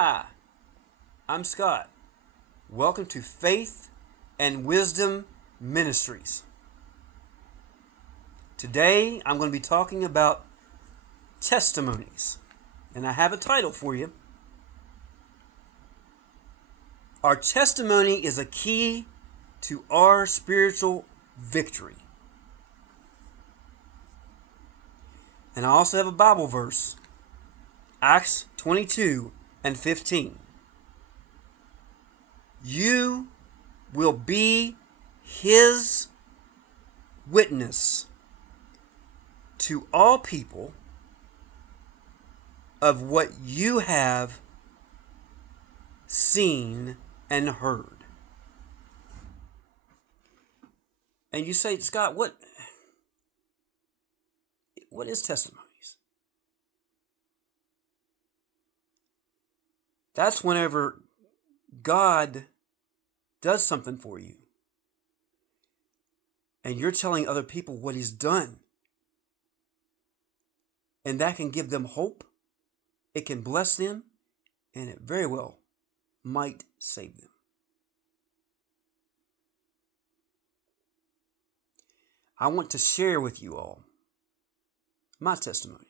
Hi, I'm Scott. Welcome to Faith and Wisdom Ministries. Today I'm going to be talking about testimonies, and I have a title for you. Our testimony is a key to our spiritual victory. And I also have a Bible verse, Acts 22 and 15. You will be his witness to all people of what you have seen and heard. And you say, Scott, what is testimonies? That's whenever God does something for you and you're telling other people what he's done. And that can give them hope. It can bless them, and it very well might save them. I want to share with you all my testimony.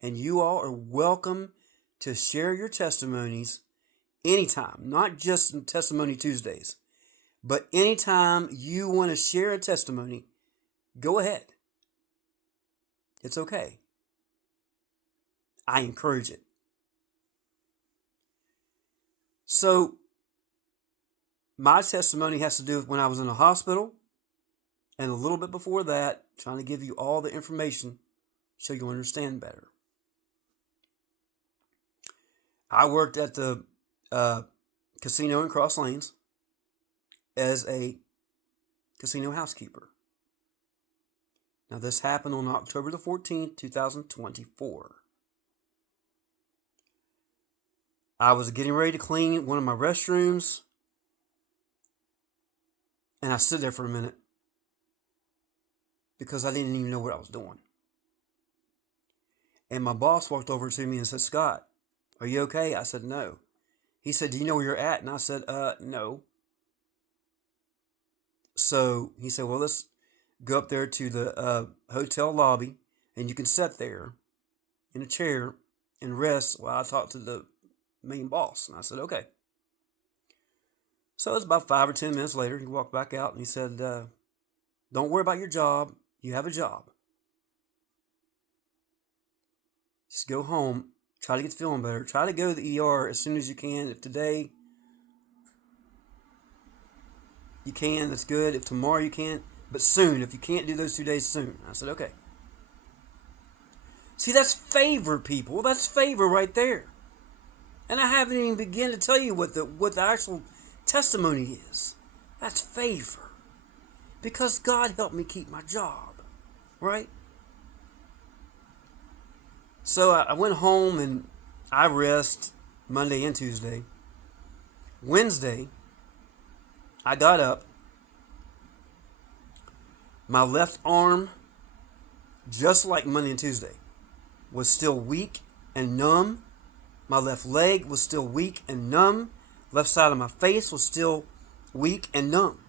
And you all are welcome to share your testimonies anytime, not just in Testimony Tuesdays, but anytime you want to share a testimony, go ahead. It's okay. I encourage it. So, my testimony has to do with when I was in the hospital, and a little bit before that, trying to give you all the information so you understand better. I worked at the casino in Cross Lanes as a casino housekeeper. Now, this happened on October the 14th, 2024. I was getting ready to clean one of my restrooms, and I stood there for a minute because I didn't even know what I was doing. And my boss walked over to me and said, Scott, are you okay? I said, no. He said, do you know where you're at? And I said, no. So he said, well, let's go up there to the hotel lobby, and you can sit there in a chair and rest while I talk to the main boss. And I said, okay. So it's about 5 or 10 minutes later. He walked back out and he said, don't worry about your job. You have a job. Just go home. Try to get feeling better. Try to go to the ER as soon as you can. If today you can, that's good. If tomorrow you can, but soon. If you can't do those 2 days, soon. I said, okay. See, that's favor, people. That's favor right there. And I haven't even begun to tell you what the actual testimony is. That's favor. Because God helped me keep my job. Right? So I went home and I rest Monday and Tuesday. Wednesday, I got up. My left arm, just like Monday and Tuesday, was still weak and numb. My left leg was still weak and numb. Left side of my face was still weak and numb.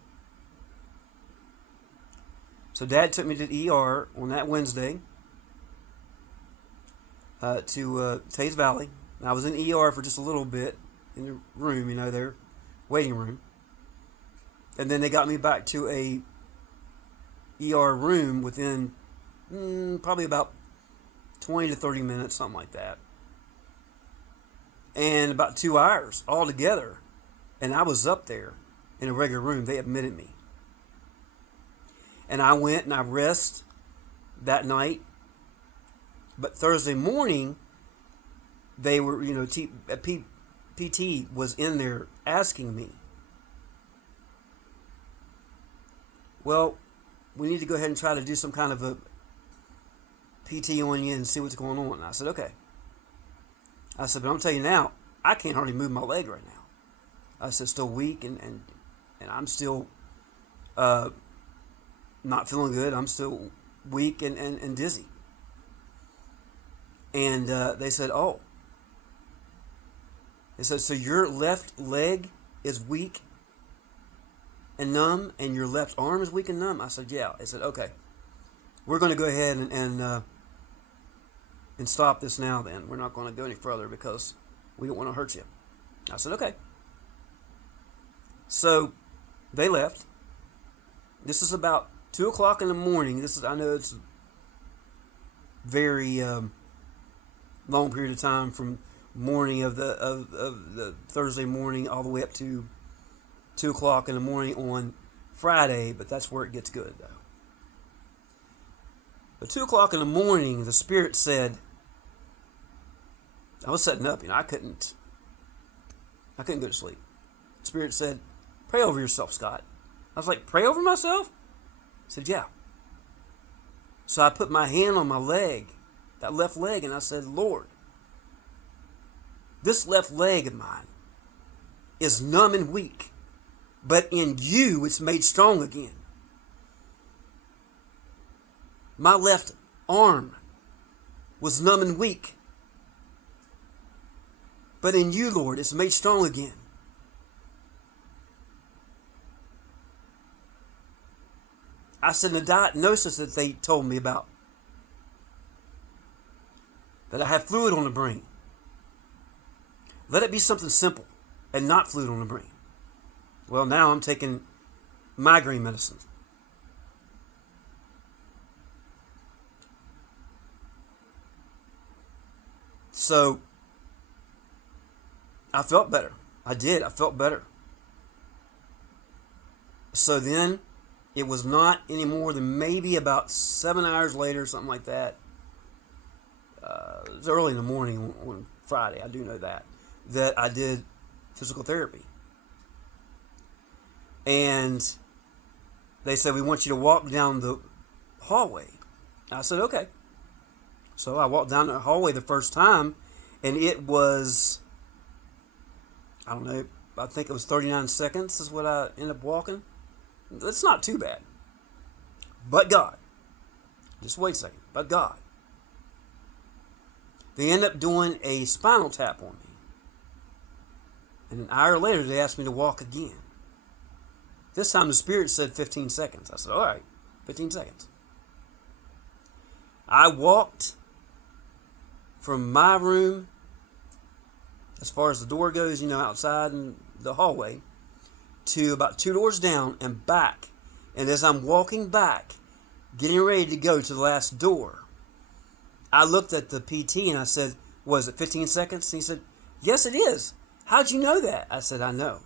So Dad took me to the ER on that Wednesday to Taze Valley. I was in the ER for just a little bit in the room, their waiting room. And then they got me back to a ER room within probably about 20 to 30 minutes, something like that. And about 2 hours altogether. And I was up there in a regular room. They admitted me. And I went and I rested that night. But Thursday morning, they were, PT was in there asking me, well, we need to go ahead and try to do some kind of a PT on you and see what's going on. And I said, okay. I said, but I'm telling you now, I can't hardly move my leg right now. I said, still weak and I'm still not feeling good. I'm still weak and dizzy. And they said, oh, It said, so your left leg is weak and numb, and your left arm is weak and numb? I said, yeah. It said, okay. We're going to go ahead and stop this now then. We're not going to go any further because we don't want to hurt you. I said, okay. So they left. This is about 2 o'clock in the morning. I know it's a very long period of time from morning of the Thursday morning all the way up to 2 o'clock in the morning on Friday, but that's where it gets good though. But 2 o'clock in the morning, the Spirit said, I was setting up, I couldn't go to sleep. The Spirit said, pray over yourself, Scott. I was like, pray over myself? He said, yeah. So I put my hand on my leg, that left leg, and I said, Lord, this left leg of mine is numb and weak, but in you it's made strong again. My left arm was numb and weak, but in you, Lord, it's made strong again. I said, the diagnosis that they told me about, that I have fluid on the brain, let it be something simple and not fluid on the brain. Well, now I'm taking migraine medicine. So I felt better. I did. I felt better. So then it was not any more than maybe about 7 hours later, something like that. It was early in the morning on Friday, I do know that I did physical therapy. And they said, we want you to walk down the hallway. I said, okay. So I walked down the hallway the first time, and it was, I don't know, I think it was 39 seconds is what I ended up walking. It's not too bad. But God. Just wait a second. But God. They end up doing a spinal tap on me. And an hour later, they asked me to walk again. This time the Spirit said 15 seconds. I said, all right, 15 seconds. I walked from my room, as far as the door goes, outside in the hallway, to about 2 doors down and back. And as I'm walking back, getting ready to go to the last door, I looked at the PT and I said, was it 15 seconds? And he said, yes, it is. How'd you know that? I said, I know.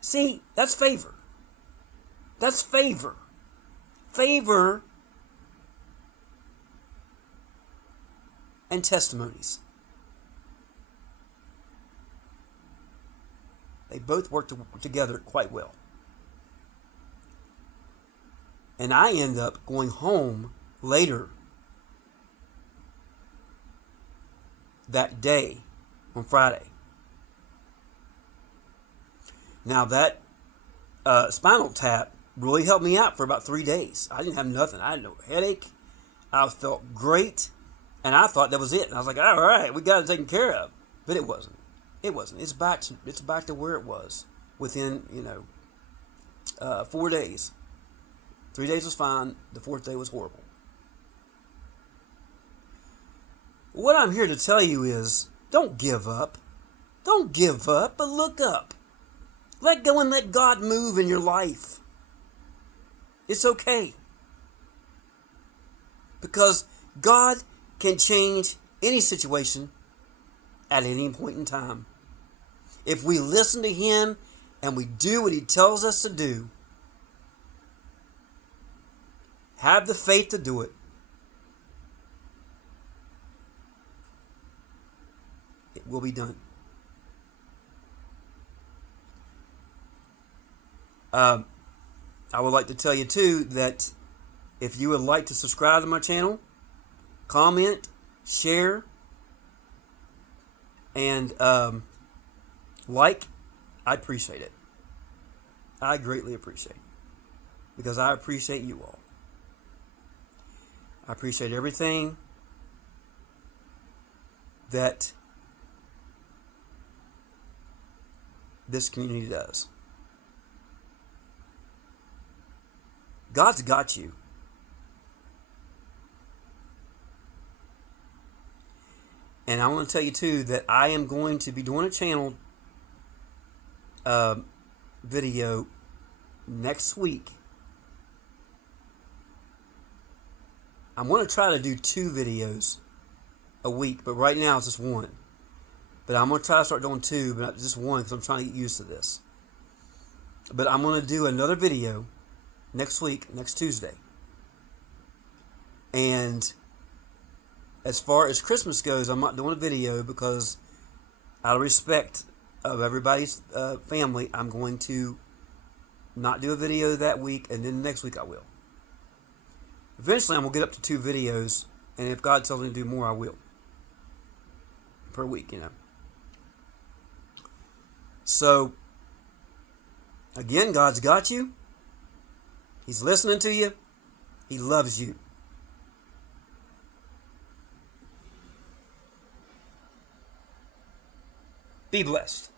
See, that's favor. That's favor. Favor and testimonies. They both work together quite well. And I end up going home later that day on Friday. Now that spinal tap really helped me out for about 3 days. I didn't have nothing. I had no headache. I felt great. And I thought that was it. And I was like, all right, we got it taken care of. But it wasn't. It wasn't. It's back to where it was within, 4 days. 3 days was fine. The 4th day was horrible. What I'm here to tell you is, don't give up. Don't give up, but look up. Let go and let God move in your life. It's okay. Because God can change any situation at any point in time. If we listen to Him and we do what He tells us to do, have the faith to do it, it will be done. I would like to tell you too that if you would like to subscribe to my channel, comment, share, and like, I appreciate it. I greatly appreciate it. Because I appreciate you all. I appreciate everything that this community does. God's got you. And I want to tell you too that I am going to be doing a channel video next week. I'm going to try to do 2 videos a week, but right now it's just 1. But I'm going to try to start doing 2, but not just 1, because I'm trying to get used to this. But I'm going to do another video next week, next Tuesday. And as far as Christmas goes, I'm not doing a video because out of respect of everybody's family, I'm going to not do a video that week, and then next week I will. Eventually, I'm going to get up to 2 videos, and if God tells me to do more, I will. Per week, you know. So, again, God's got you. He's listening to you. He loves you. Be blessed.